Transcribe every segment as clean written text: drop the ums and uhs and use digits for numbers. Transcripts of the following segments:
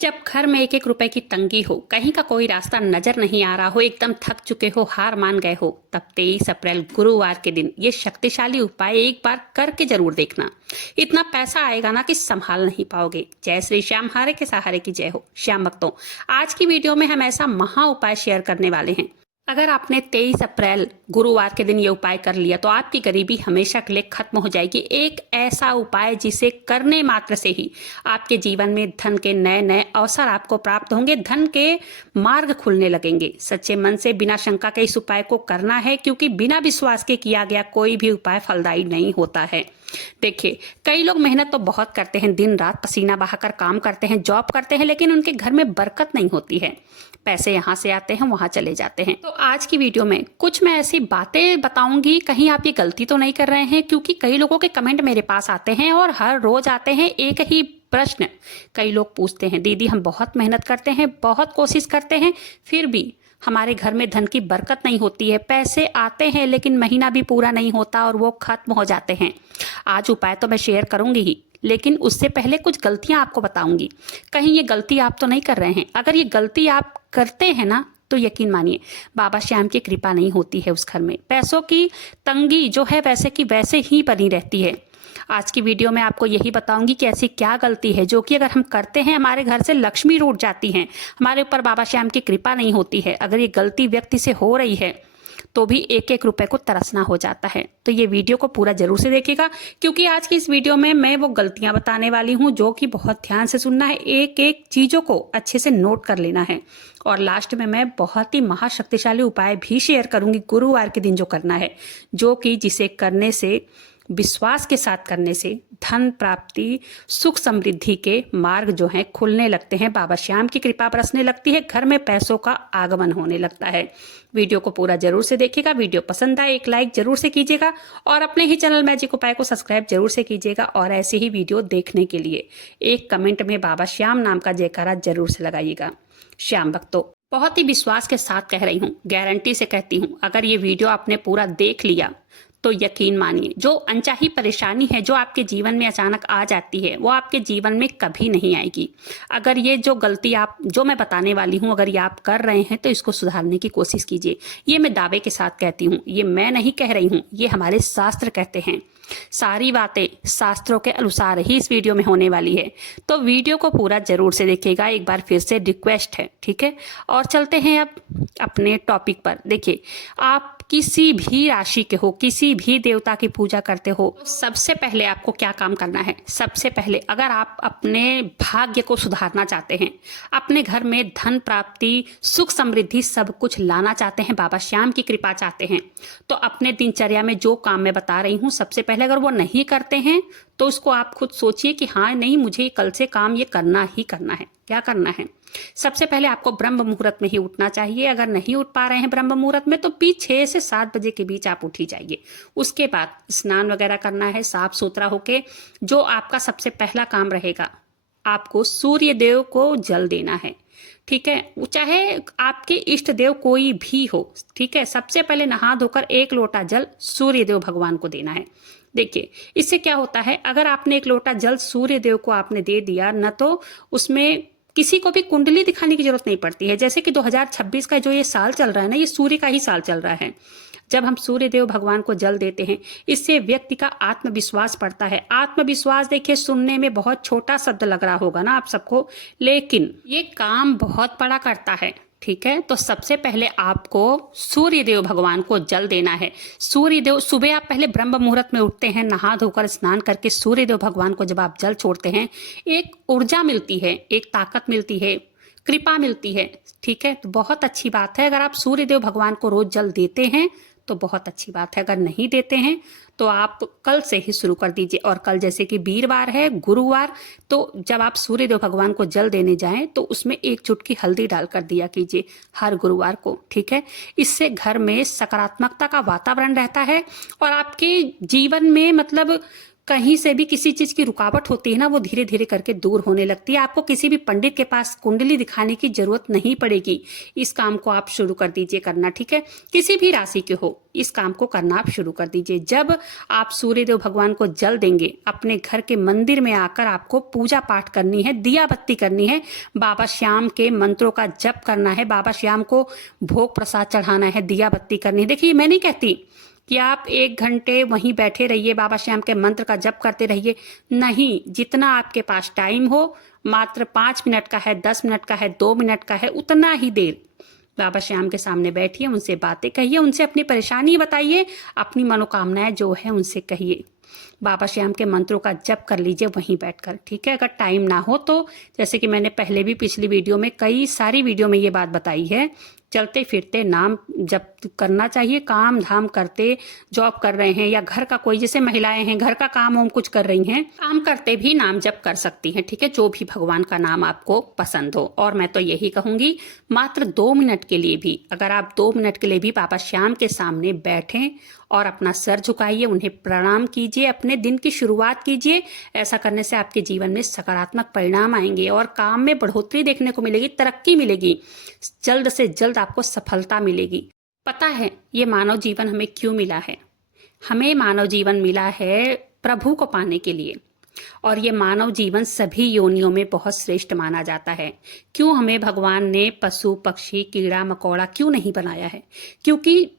जब घर में एक एक रुपए की तंगी हो, कहीं का कोई रास्ता नजर नहीं आ रहा हो, एकदम थक चुके हो, हार मान गए हो, तब 23 अप्रैल गुरुवार के दिन ये शक्तिशाली उपाय एक बार करके जरूर देखना। इतना पैसा आएगा ना कि संभाल नहीं पाओगे। जय श्री श्याम, हारे के सहारे की जय हो। श्याम भक्तों, आज की वीडियो में हम ऐसा महा उपाय शेयर करने वाले हैं। अगर आपने 23 अप्रैल गुरुवार के दिन ये उपाय कर लिया तो आपकी गरीबी हमेशा के लिए खत्म हो जाएगी। एक ऐसा उपाय जिसे करने मात्र से ही आपके जीवन में धन के नए नए अवसर आपको प्राप्त होंगे, धन के मार्ग खुलने लगेंगे। सच्चे मन से बिना शंका के इस उपाय को करना है, क्योंकि बिना विश्वास के किया गया कोई भी उपाय फलदायी नहीं होता है। देखिए, कई लोग मेहनत तो बहुत करते हैं, दिन रात पसीना बहाकर काम करते हैं, जॉब करते हैं, लेकिन उनके घर में बरकत नहीं होती है। पैसे यहाँ से आते हैं, वहां चले जाते हैं। तो आज की वीडियो में कुछ मैं ऐसी बातें बताऊंगी, कहीं आप ये गलती तो नहीं कर रहे हैं। क्योंकि कई लोगों के कमेंट मेरे पास आते हैं और हर रोज आते हैं एक ही प्रश्न। कई लोग पूछते हैं, दीदी हम बहुत मेहनत करते हैं, बहुत कोशिश करते हैं, फिर भी हमारे घर में धन की बरकत नहीं होती है। पैसे आते हैं लेकिन महीना भी पूरा नहीं होता और वो खत्म हो जाते हैं। आज उपाय तो मैं शेयर करूंगी ही, लेकिन उससे पहले कुछ गलतियां आपको बताऊंगी। कहीं ये गलती आप तो नहीं कर रहे हैं। अगर ये गलती आप करते हैं ना, तो यकीन मानिए बाबा श्याम की कृपा नहीं होती है उस घर में। पैसों की तंगी जो है वैसे की वैसे ही बनी रहती है। आज की वीडियो में आपको यही बताऊंगी कि ऐसी क्या गलती है जो कि अगर हम करते हैं हमारे घर से लक्ष्मी रूठ जाती है, हमारे ऊपर बाबा श्याम की कृपा नहीं होती है। अगर ये गलती व्यक्ति से हो रही है तो भी एक एक रुपए को तरसना हो जाता है। तो ये वीडियो को पूरा जरूर से देखिएगा, क्योंकि आज की इस वीडियो में मैं वो गलतियां बताने वाली हूं जो कि बहुत ध्यान से सुनना है, एक एक चीजों को अच्छे से नोट कर लेना है। और लास्ट में मैं बहुत ही महाशक्तिशाली उपाय भी शेयर करूंगी गुरुवार के दिन जो करना है, जो कि जिसे करने से, विश्वास के साथ करने से धन प्राप्ति, सुख समृद्धि के मार्ग जो हैं खुलने लगते हैं। बाबा श्याम की कृपा बरसने लगती है, घर में पैसों का आगमन होने लगता है। वीडियो को पूरा जरूर से देखिएगा। वीडियो पसंद आए एक लाइक जरूर से कीजिएगा और अपने ही चैनल मैजिक उपाय को सब्सक्राइब जरूर से कीजिएगा। और ऐसे ही वीडियो देखने के लिए एक कमेंट में बाबा श्याम नाम का जयकारा जरूर से लगाइएगा। श्याम भक्तों, बहुत ही विश्वास के साथ कह रही हूँ, गारंटी से कहती हूँ, अगर ये वीडियो आपने पूरा देख लिया तो यकीन मानिए जो अनचाही परेशानी है जो आपके जीवन में अचानक आ जाती है वो आपके जीवन में कभी नहीं आएगी। अगर ये जो गलती आप जो मैं बताने वाली हूँ अगर ये आप कर रहे हैं तो इसको सुधारने की कोशिश कीजिए। ये मैं दावे के साथ कहती हूँ, ये मैं नहीं कह रही हूँ, ये हमारे शास्त्र कहते हैं। सारी बातें शास्त्रों के अनुसार ही इस वीडियो में होने वाली है। तो वीडियो को पूरा जरूर से देखिएगा, एक बार फिर से रिक्वेस्ट है, ठीक है। और चलते हैं अब अपने टॉपिक पर। देखिए, आप किसी भी राशि के हो, किसी भी देवता की पूजा करते हो, सबसे पहले आपको क्या काम करना है। सबसे पहले अगर आप अपने भाग्य को सुधारना चाहते हैं, अपने घर में धन प्राप्ति, सुख समृद्धि सब कुछ लाना चाहते हैं, बाबा श्याम की कृपा चाहते हैं, तो अपने दिनचर्या में जो काम मैं बता रही हूँ सबसे पहले अगर वो नहीं करते हैं तो उसको आप खुद सोचिए कि हाँ नहीं, मुझे कल से काम ये करना ही करना है। क्या करना है? सबसे पहले आपको ब्रह्म मुहूर्त में ही उठना चाहिए। अगर नहीं उठ पा रहे हैं ब्रह्म मुहूर्त में तो भी 6 से 7 बजे के बीच आप उठ ही जाइए। उसके बाद स्नान वगैरह करना है, साफ सुथरा होके। जो आपका सबसे पहला काम रहेगा, आपको सूर्य देव को जल देना है, ठीक है। चाहे आपके इष्ट देव कोई भी हो, ठीक है। सबसे पहले नहा धोकर 1 लोटा जल सूर्य देव भगवान को देना है। देखिए, इससे क्या होता है, अगर आपने 1 लोटा जल सूर्य देव को आपने दे दिया न, तो उसमें किसी को भी कुंडली दिखाने की जरूरत नहीं पड़ती है। जैसे कि 2026 का जो ये साल चल रहा है ना, ये सूर्य का ही साल चल रहा है। जब हम सूर्य देव भगवान को जल देते हैं, इससे व्यक्ति का आत्मविश्वास बढ़ता है। आत्मविश्वास देखिए, सुनने में बहुत छोटा शब्द लग रहा होगा ना आप सबको, लेकिन ये काम बहुत बड़ा करता है, ठीक है। तो सबसे पहले आपको सूर्य देव भगवान को जल देना है। सूर्य देव, सुबह आप पहले ब्रह्म मुहूर्त में उठते हैं, नहा धोकर स्नान करके सूर्य देव भगवान को जब आप जल छोड़ते हैं, एक ऊर्जा मिलती है, एक ताकत मिलती है, कृपा मिलती है, ठीक है। तो बहुत अच्छी बात है। अगर आप सूर्य देव भगवान को रोज जल देते हैं तो बहुत अच्छी बात है। अगर नहीं देते हैं तो आप कल से ही शुरू कर दीजिए। और कल जैसे कि वीरवार है, गुरुवार, तो जब आप सूर्य देव भगवान को जल देने जाएं तो उसमें 1 चुटकी हल्दी डालकर दिया कीजिए हर गुरुवार को, ठीक है। इससे घर में सकारात्मकता का वातावरण रहता है और आपके जीवन में मतलब कहीं से भी किसी चीज की रुकावट होती है ना, वो धीरे धीरे करके दूर होने लगती है। आपको किसी भी पंडित के पास कुंडली दिखाने की जरूरत नहीं पड़ेगी। इस काम को आप शुरू कर दीजिए करना, ठीक है। किसी भी राशि के हो, इस काम को करना आप शुरू कर दीजिए। जब आप सूर्यदेव भगवान को जल देंगे, अपने घर के मंदिर में आकर आपको पूजा पाठ करनी है, दिया बत्ती करनी है, बाबा श्याम के मंत्रों का जप करना है, बाबा श्याम को भोग प्रसाद चढ़ाना है, दिया बत्ती करनी है। देखिए, मैं नहीं कहती कि आप 1 घंटे वहीं बैठे रहिए, बाबा श्याम के मंत्र का जप करते रहिए। नहीं, जितना आपके पास टाइम हो, मात्र 5 मिनट का है, 10 मिनट का है, 2 मिनट का है, उतना ही देर बाबा श्याम के सामने बैठिए, उनसे बातें कहिए, उनसे अपनी परेशानी बताइए, अपनी मनोकामनाएं जो है उनसे कहिए। बाबा श्याम के मंत्रों का जप कर लीजिए वहीं बैठकर, ठीक है। अगर टाइम ना हो तो, जैसे कि मैंने पहले भी पिछली वीडियो में, कई सारी वीडियो में ये बात बताई है, चलते फिरते नाम जप करना चाहिए। काम धाम करते, जॉब कर रहे हैं या घर का कोई, जैसे महिलाएं हैं घर का काम वाम कुछ कर रही हैं, काम करते भी नाम जप कर सकती हैं, ठीक है। जो भी भगवान का नाम आपको पसंद हो। और मैं तो यही कहूंगी, मात्र 2 मिनट के लिए भी, अगर आप 2 मिनट के लिए भी बाबा श्याम के सामने बैठें और अपना सर झुकाइए, उन्हें प्रणाम कीजिए, अपने दिन की शुरुआत कीजिए। ऐसा करने से आपके जीवन में सकारात्मक परिणाम आएंगे और काम में बढ़ोतरी देखने को मिलेगी, तरक्की मिलेगी, जल्द से जल्द आपको सफलता मिलेगी। पता है ये मानव जीवन हमें क्यों मिला है? हमें मानव जीवन मिला है प्रभु को पाने के लिए। और ये मानव जीवन सभी योनियों में बहुत श्रेष्ठ माना जाता है। क्यों हमें भगवान ने पशु पक्षी कीड़ा मकोड़ा क्यों नहीं बनाया है? क्योंकि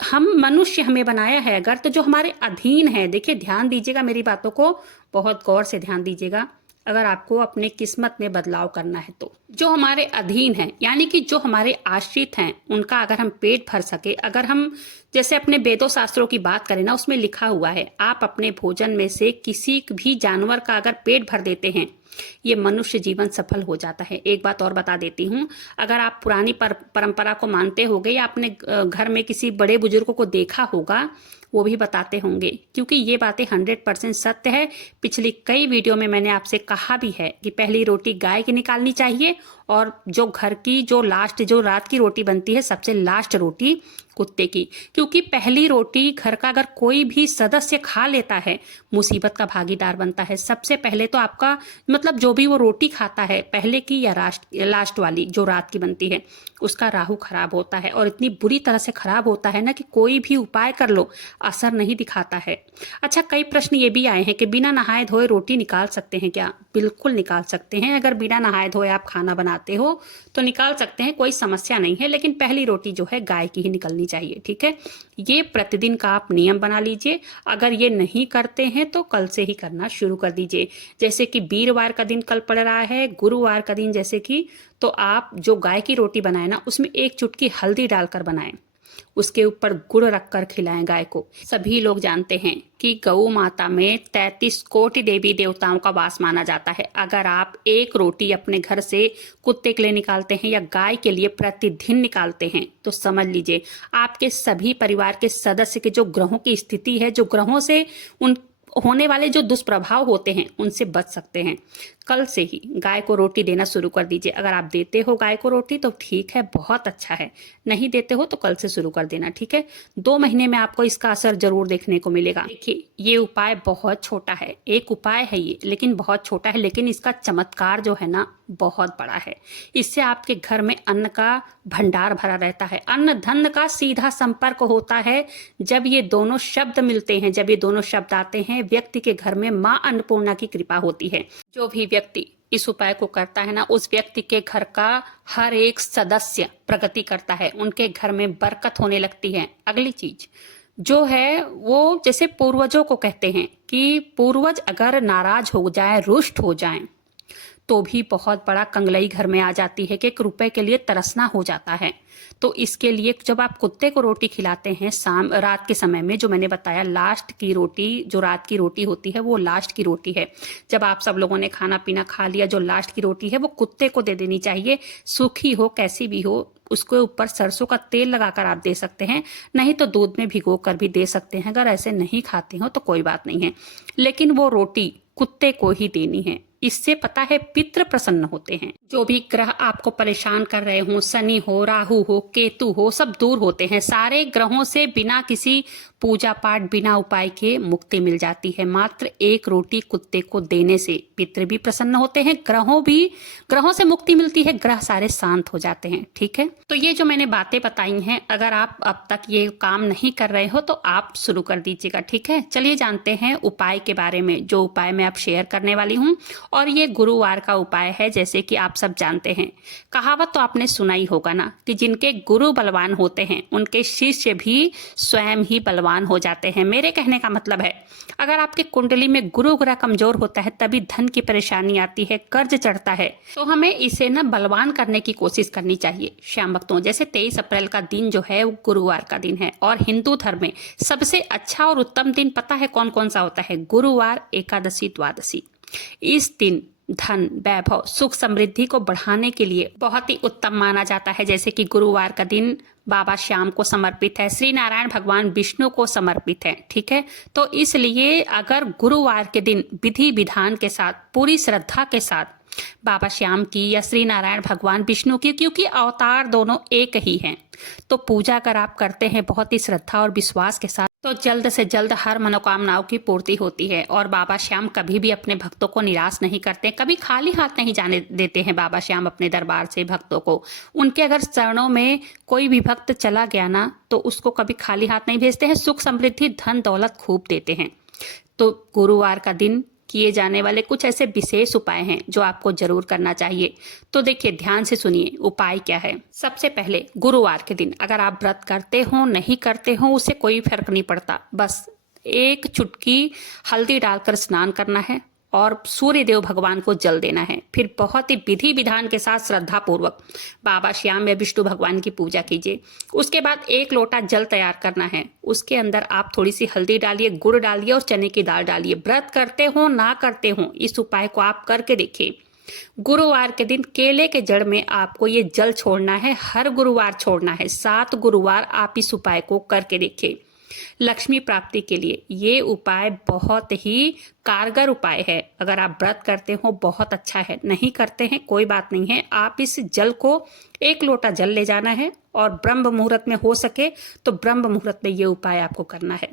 हम मनुष्य हमें बनाया है अगर, तो जो हमारे अधीन है। देखिए, ध्यान दीजिएगा मेरी बातों को, बहुत गौर से ध्यान दीजिएगा। अगर आपको अपने किस्मत में बदलाव करना है तो जो हमारे अधीन है, यानी कि जो हमारे आश्रित हैं, उनका अगर हम पेट भर सके, अगर हम जैसे अपने वेदों शास्त्रों की बात करें ना, उसमें लिखा हुआ है, आप अपने भोजन में से किसी भी जानवर का अगर पेट भर देते हैं, ये मनुष्य जीवन सफल हो जाता है। एक बात और बता देती हूँ, अगर आप पुरानी परंपरा को मानते होंगे या अपने घर में किसी बड़े बुजुर्गों को देखा होगा, वो भी बताते होंगे, क्योंकि ये बातें 100% सत्य है। पिछली कई वीडियो में मैंने आपसे कहा भी है कि पहली रोटी गाय की निकालनी चाहिए और जो घर की जो रात की रोटी बनती है, सबसे लास्ट रोटी कुत्ते की। क्योंकि पहली रोटी घर का अगर कोई भी सदस्य खा लेता है, मुसीबत का भागीदार बनता है। सबसे पहले तो आपका मतलब जो भी वो रोटी खाता है, पहले की या लास्ट वाली जो रात की बनती है, उसका राहु खराब होता है। और इतनी बुरी तरह से खराब होता है ना कि कोई भी उपाय कर लो, असर नहीं दिखाता है। अच्छा, कई प्रश्न ये भी आए हैं कि बिना नहाए धोए रोटी निकाल सकते हैं क्या? बिल्कुल निकाल सकते हैं। अगर बिना नहाए धोए आप खाना बनाते हो तो निकाल सकते हैं, कोई समस्या नहीं है। लेकिन पहली रोटी जो है गाय की ही निकलनी चाहिए, ठीक है। ये प्रतिदिन का आप नियम बना लीजिए। अगर ये नहीं करते हैं तो कल से ही करना शुरू कर दीजिए। जैसे कि वीरवार का दिन कल पड़ रहा है, गुरुवार का दिन जैसे कि, तो आप जो गाय की रोटी बनाए ना, उसमें 1 चुटकी हल्दी डालकर बनाएं, उसके ऊपर गुड़ रखकर खिलाएं गाय को। सभी लोग जानते हैं कि गौ माता में 33 कोटि देवी देवताओं का वास माना जाता है। अगर आप 1 रोटी अपने घर से कुत्ते के लिए निकालते हैं या गाय के लिए प्रतिदिन निकालते हैं, तो समझ लीजिए आपके सभी परिवार के सदस्य के जो ग्रहों की स्थिति है, जो ग्रहों से उन होने वाले जो दुष्प्रभाव होते हैं, उनसे बच सकते हैं। कल से ही गाय को रोटी देना शुरू कर दीजिए। अगर आप देते हो गाय को रोटी तो ठीक है, बहुत अच्छा है। नहीं देते हो तो कल से शुरू कर देना, ठीक है। 2 महीने में आपको इसका असर जरूर देखने को मिलेगा। देखिए, ये उपाय बहुत छोटा है, एक उपाय है ये, लेकिन बहुत छोटा है, लेकिन इसका चमत्कार जो है ना, बहुत बड़ा है। इससे आपके घर में अन्न का भंडार भरा रहता है। अन्न धन का सीधा संपर्क होता है। जब ये दोनों शब्द मिलते हैं, जब ये दोनों शब्द आते हैं, व्यक्ति के घर में माँ अन्नपूर्णा की कृपा होती है। जो भी व्यक्ति इस उपाय को करता है ना, उस व्यक्ति के घर का हर एक सदस्य प्रगति करता है, उनके घर में बरकत होने लगती है। अगली चीज जो है वो, जैसे पूर्वजों को कहते हैं कि पूर्वज अगर नाराज हो जाए, रुष्ट हो जाएं, तो भी बहुत बड़ा कंगलई घर में आ जाती है कि 1 रुपए के लिए तरसना हो जाता है। तो इसके लिए जब आप कुत्ते को रोटी खिलाते हैं रात के समय में, जो मैंने बताया लास्ट की रोटी, जो रात की रोटी होती है वो लास्ट की रोटी है। जब आप सब लोगों ने खाना पीना खा लिया, जो लास्ट की रोटी है वो कुत्ते को दे देनी चाहिए। सूखी हो कैसी भी हो, उसके ऊपर सरसों का तेल लगाकर आप दे सकते हैं, नहीं तो दूध में भिगो कर भी दे सकते हैं। अगर ऐसे नहीं खाते हो तो कोई बात नहीं है, लेकिन वो रोटी कुत्ते को ही देनी है। इससे पता है पितृ प्रसन्न होते हैं। जो भी ग्रह आपको परेशान कर रहे हो, शनि हो, राहु हो, केतु हो, सब दूर होते हैं। सारे ग्रहों से बिना किसी पूजा पाठ, बिना उपाय के मुक्ति मिल जाती है। मात्र एक रोटी कुत्ते को देने से पितृ भी प्रसन्न होते हैं, ग्रहों से मुक्ति मिलती है, ग्रह सारे शांत हो जाते हैं। ठीक है, तो ये जो मैंने बातें बताई हैं, अगर आप अब तक ये काम नहीं कर रहे हो तो आप शुरू कर दीजिएगा। ठीक है, चलिए जानते हैं उपाय के बारे में, जो उपाय मैं अब शेयर करने वाली हूँ। और ये गुरुवार का उपाय है। जैसे कि आप सब जानते हैं, कहावत तो आपने सुना ही होगा ना, कि जिनके गुरु बलवान होते हैं उनके शिष्य भी स्वयं ही बलवान हो जाते हैं। मेरे कहने का मतलब है, अगर आपके कुंडली में गुरु ग्रह कमजोर होता है तभी धन की परेशानी आती है, कर्ज चढ़ता है, तो हमें इसे ना बलवान करने की कोशिश करनी चाहिए। श्याम भक्तों, जैसे 23 अप्रैल का दिन जो है वो गुरुवार का दिन है, और हिंदू धर्म में सबसे अच्छा और उत्तम दिन पता है कौन कौन सा होता है? गुरुवार, एकादशी, द्वादशी। इस दिन धन, वैभव, सुख, समृद्धि को बढ़ाने के लिए बहुत ही उत्तम माना जाता है। जैसे कि गुरुवार का दिन बाबा श्याम को समर्पित है, श्री नारायण भगवान विष्णु को समर्पित है। ठीक है, तो इसलिए अगर गुरुवार के दिन विधि विधान के साथ, पूरी श्रद्धा के साथ बाबा श्याम की या श्री नारायण भगवान विष्णु की, क्योंकि अवतार दोनों एक ही हैं, तो पूजा अगर आप करते हैं बहुत ही श्रद्धा और विश्वास के साथ, तो जल्द से जल्द हर मनोकामनाओं की पूर्ति होती है। और बाबा श्याम कभी भी अपने भक्तों को निराश नहीं करते, कभी खाली हाथ नहीं जाने देते हैं बाबा श्याम अपने दरबार से भक्तों को। उनके अगर चरणों में कोई भी भक्त चला गया ना, तो उसको कभी खाली हाथ नहीं भेजते हैं, सुख समृद्धि धन दौलत खूब देते हैं। तो गुरुवार का दिन किए जाने वाले कुछ ऐसे विशेष उपाय हैं जो आपको जरूर करना चाहिए। तो देखिए, ध्यान से सुनिए उपाय क्या है। सबसे पहले, गुरुवार के दिन अगर आप व्रत करते हो नहीं करते हो उससे कोई फर्क नहीं पड़ता, बस एक चुटकी हल्दी डालकर स्नान करना है और सूर्य देव भगवान को जल देना है। फिर बहुत ही विधि विधान के साथ श्रद्धा पूर्वक बाबा श्याम या विष्णु भगवान की पूजा कीजिए। उसके बाद 1 लोटा जल तैयार करना है, उसके अंदर आप थोड़ी सी हल्दी डालिए, गुड़ डालिए और चने की दाल डालिए। व्रत करते हो ना करते हो, इस उपाय को आप करके देखिए। गुरुवार के दिन केले के जड़ में आपको ये जल छोड़ना है, हर गुरुवार छोड़ना है। 7 गुरुवार आप इस उपाय को करके देखिए। लक्ष्मी प्राप्ति के लिए ये उपाय बहुत ही कारगर उपाय है। अगर आप व्रत करते हो बहुत अच्छा है, नहीं करते हैं कोई बात नहीं है। आप इस जल को 1 लोटा जल ले जाना है और ब्रह्म मुहूर्त में हो सके तो ब्रह्म मुहूर्त में ये उपाय आपको करना है।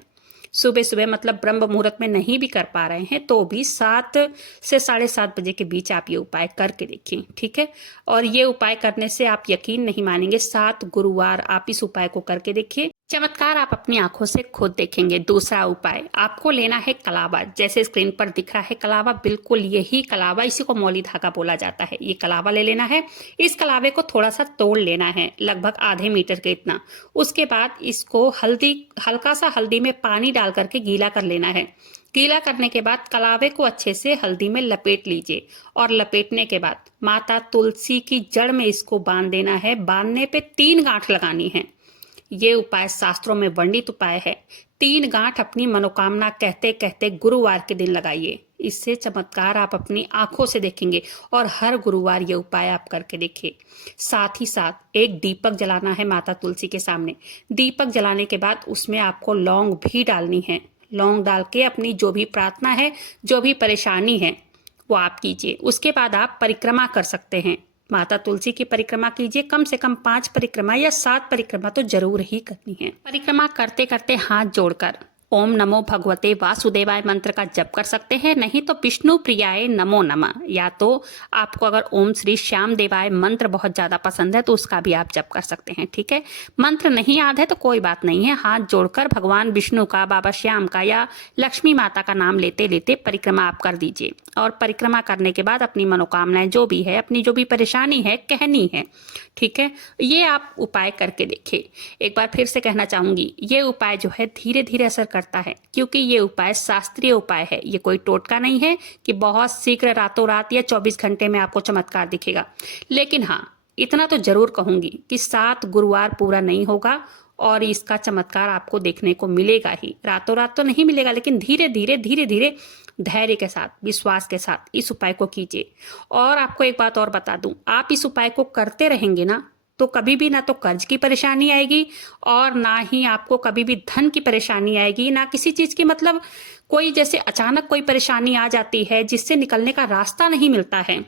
सुबह सुबह मतलब ब्रह्म मुहूर्त में नहीं भी कर पा रहे हैं तो भी 7 से 7:30 बजे के बीच आप ये उपाय करके देखिए। ठीक है, और ये उपाय करने से आप यकीन नहीं मानेंगे, 7 गुरुवार आप इस उपाय को करके देखिए, चमत्कार आप अपनी आंखों से खुद देखेंगे। दूसरा उपाय, आपको लेना है कलावा। जैसे स्क्रीन पर दिख रहा है कलावा, बिल्कुल यही कलावा, इसी को मौली धागा बोला जाता है। ये कलावा ले लेना है। इस कलावे को थोड़ा सा तोड़ लेना है, लगभग आधे मीटर के इतना। उसके बाद इसको हल्का सा हल्दी में पानी डाल करके गीला कर लेना है। गीला करने के बाद कलावे को अच्छे से हल्दी में लपेट लीजिए और लपेटने के बाद माता तुलसी की जड़ में इसको बांध देना है। बांधने पे 3 गांठ लगानी है। ये उपाय शास्त्रों में वर्णित उपाय है। 3 गांठ अपनी मनोकामना कहते कहते गुरुवार के दिन लगाइए। इससे चमत्कार आप अपनी आंखों से देखेंगे और हर गुरुवार ये उपाय आप करके देखिए। साथ ही साथ एक दीपक जलाना है माता तुलसी के सामने। दीपक जलाने के बाद उसमें आपको लौंग भी डालनी है। लौंग डाल के अपनी जो भी प्रार्थना है, जो भी परेशानी है वो आप कीजिए। उसके बाद आप परिक्रमा कर सकते हैं। माता तुलसी की परिक्रमा कीजिए, कम से कम 5 परिक्रमा या 7 परिक्रमा तो जरूर ही करनी है। परिक्रमा करते करते हाथ जोड़कर ओम नमो भगवते वासुदेवाय मंत्र का जप कर सकते हैं, नहीं तो विष्णु प्रियाय नमो नमः, या तो आपको अगर ओम श्री श्याम देवाय मंत्र बहुत ज्यादा पसंद है तो उसका भी आप जप कर सकते हैं। ठीक है, मंत्र नहीं याद है तो कोई बात नहीं है, हाथ जोड़कर भगवान विष्णु का, बाबा श्याम का या लक्ष्मी माता का नाम लेते लेते परिक्रमा आप कर दीजिए। और परिक्रमा करने के बाद अपनी मनोकामनाएं जो भी है, अपनी जो भी परेशानी है कहनी है। ठीक है, ये आप उपाय करके देखिए। एक बार फिर से कहना चाहूंगी, ये उपाय जो है धीरे धीरे असर करता है, क्योंकि ये उपाय शास्त्रीय उपाय है। ये कोई टोटका नहीं है कि बहुत शीघ्र रातों रात या 24 घंटे में आपको चमत्कार दिखेगा। लेकिन हाँ, इतना तो जरूर कहूंगी कि 7 गुरुवार पूरा नहीं होगा और इसका चमत्कार आपको देखने को मिलेगा ही। रातों रात तो नहीं मिलेगा, लेकिन धीरे धीरे धैर्य के साथ, विश्वास के साथ इस उपाय को कीजिए। और आपको एक बात और बता दूं, आप इस उपाय को करते रहेंगे ना तो कभी भी ना तो कर्ज की परेशानी आएगी और ना ही आपको कभी भी धन की परेशानी आएगी, ना किसी चीज़ की मतलब कोई जैसे अचानक कोई परेशानी आ जाती है जिससे निकलने का रास्ता नहीं मिलता है,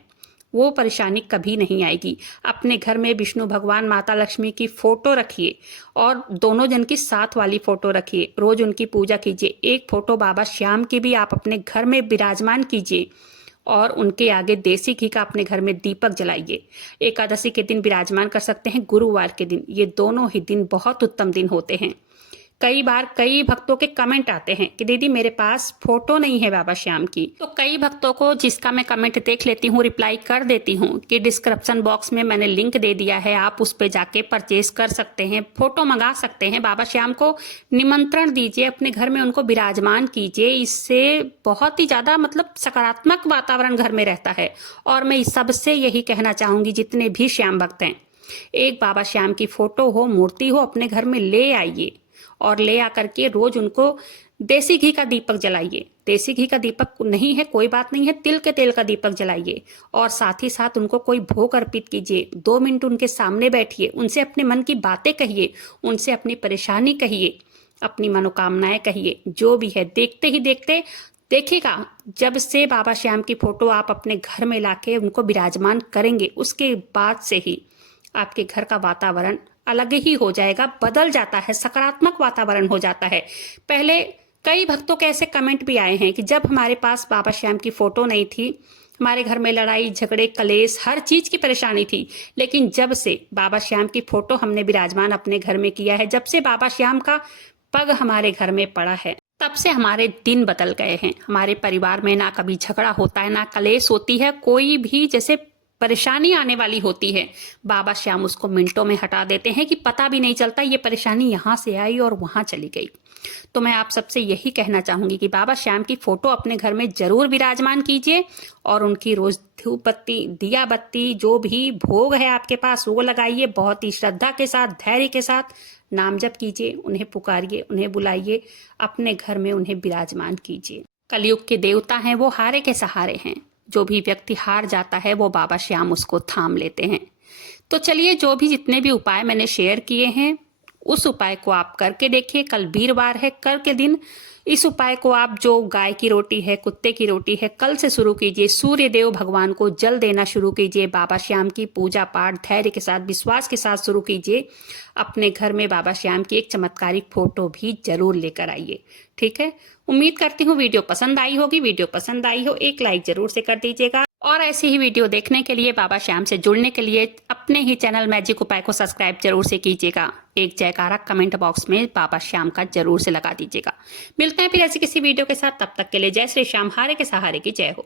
वो परेशानी कभी नहीं आएगी। अपने घर में विष्णु भगवान माता लक्ष्मी की फोटो रखिए और दोनों जन की साथ वाली फोटो रखिए, रोज उनकी पूजा कीजिए। एक फोटो बाबा श्याम की भी आप अपने घर में विराजमान कीजिए और उनके आगे देसी घी का अपने घर में दीपक जलाइए। एकादशी के दिन विराजमान कर सकते हैं, गुरुवार के दिन, ये दोनों ही दिन बहुत उत्तम दिन होते हैं। कई बार कई भक्तों के कमेंट आते हैं कि दीदी मेरे पास फोटो नहीं है बाबा श्याम की, तो कई भक्तों को जिसका मैं कमेंट देख लेती हूँ, रिप्लाई कर देती हूँ कि डिस्क्रिप्शन बॉक्स में मैंने लिंक दे दिया है, आप उस पे जाके परचेज कर सकते हैं, फोटो मंगा सकते हैं। बाबा श्याम को निमंत्रण दीजिए, अपने घर में उनको विराजमान कीजिए। इससे बहुत ही ज्यादा मतलब सकारात्मक वातावरण घर में रहता है। और मैं सबसे यही कहना चाहूंगी, जितने भी श्याम भक्त हैं, एक बाबा श्याम की फोटो हो, मूर्ति हो, अपने घर में ले आइए और ले आकर के रोज उनको देसी घी का दीपक जलाइए। देसी घी का दीपक नहीं है कोई बात नहीं है, तिल के तेल का दीपक जलाइए और साथ ही साथ उनको कोई भोग अर्पित कीजिए। 2 मिनट उनके सामने बैठिए, उनसे अपने मन की बातें कहिए, उनसे अपनी परेशानी कहिए, अपनी मनोकामनाएं कहिए, जो भी है। देखते ही देखते देखिएगा, जब से बाबा श्याम की फोटो आप अपने घर में लाके उनको विराजमान करेंगे, उसके बाद से ही आपके घर का वातावरण अलग ही हो जाएगा, बदल जाता है, सकारात्मक वातावरण हो जाता है। पहले कई भक्तों के ऐसे कमेंट भी आए हैं कि जब हमारे पास बाबा श्याम की फोटो नहीं थी, हमारे घर में लड़ाई झगड़े कलेश हर चीज की परेशानी थी, लेकिन जब से बाबा श्याम की फोटो हमने विराजमान अपने घर में किया है, जब से बाबा श्याम का पग हमारे घर में पड़ा है, तब से हमारे दिन बदल गए हैं। हमारे परिवार में ना कभी झगड़ा होता है, ना कलेश होती है, कोई भी जैसे परेशानी आने वाली होती है, बाबा श्याम उसको मिनटों में हटा देते हैं कि पता भी नहीं चलता ये परेशानी यहाँ से आई और वहां चली गई। तो मैं आप सबसे यही कहना चाहूंगी कि बाबा श्याम की फोटो अपने घर में जरूर विराजमान कीजिए और उनकी रोज धूप बत्ती, दिया बत्ती, जो भी भोग है आपके पास वो लगाइए। बहुत ही श्रद्धा के साथ, धैर्य के साथ नाम जप कीजिए, उन्हें पुकारिए, उन्हें बुलाइए, अपने घर में उन्हें विराजमान कीजिए। कलयुग के देवता हैं, वो हारे के सहारे हैं। जो भी व्यक्ति हार जाता है वो बाबा श्याम उसको थाम लेते हैं। तो चलिए, जो भी जितने भी उपाय मैंने शेयर किए हैं उस उपाय को आप करके देखिए। कल वीरवार है, कल के दिन इस उपाय को आप, जो गाय की रोटी है, कुत्ते की रोटी है, कल से शुरू कीजिए। सूर्य देव भगवान को जल देना शुरू कीजिए। बाबा श्याम की पूजा पाठ धैर्य के साथ, विश्वास के साथ शुरू कीजिए। अपने घर में बाबा श्याम की एक चमत्कारिक फोटो भी जरूर लेकर आइए। ठीक है, उम्मीद करती हूँ वीडियो पसंद आई होगी। वीडियो पसंद आई हो एक लाइक जरूर से कर दीजिएगा और ऐसी ही वीडियो देखने के लिए, बाबा श्याम से जुड़ने के लिए अपने ही चैनल मैजिक उपाय को सब्सक्राइब जरूर से कीजिएगा। एक जयकारा कमेंट बॉक्स में बाबा श्याम का जरूर से लगा दीजिएगा। मिलते हैं फिर ऐसी किसी वीडियो के साथ, तब तक के लिए जय श्री श्याम, हारे के सहारे की जय हो।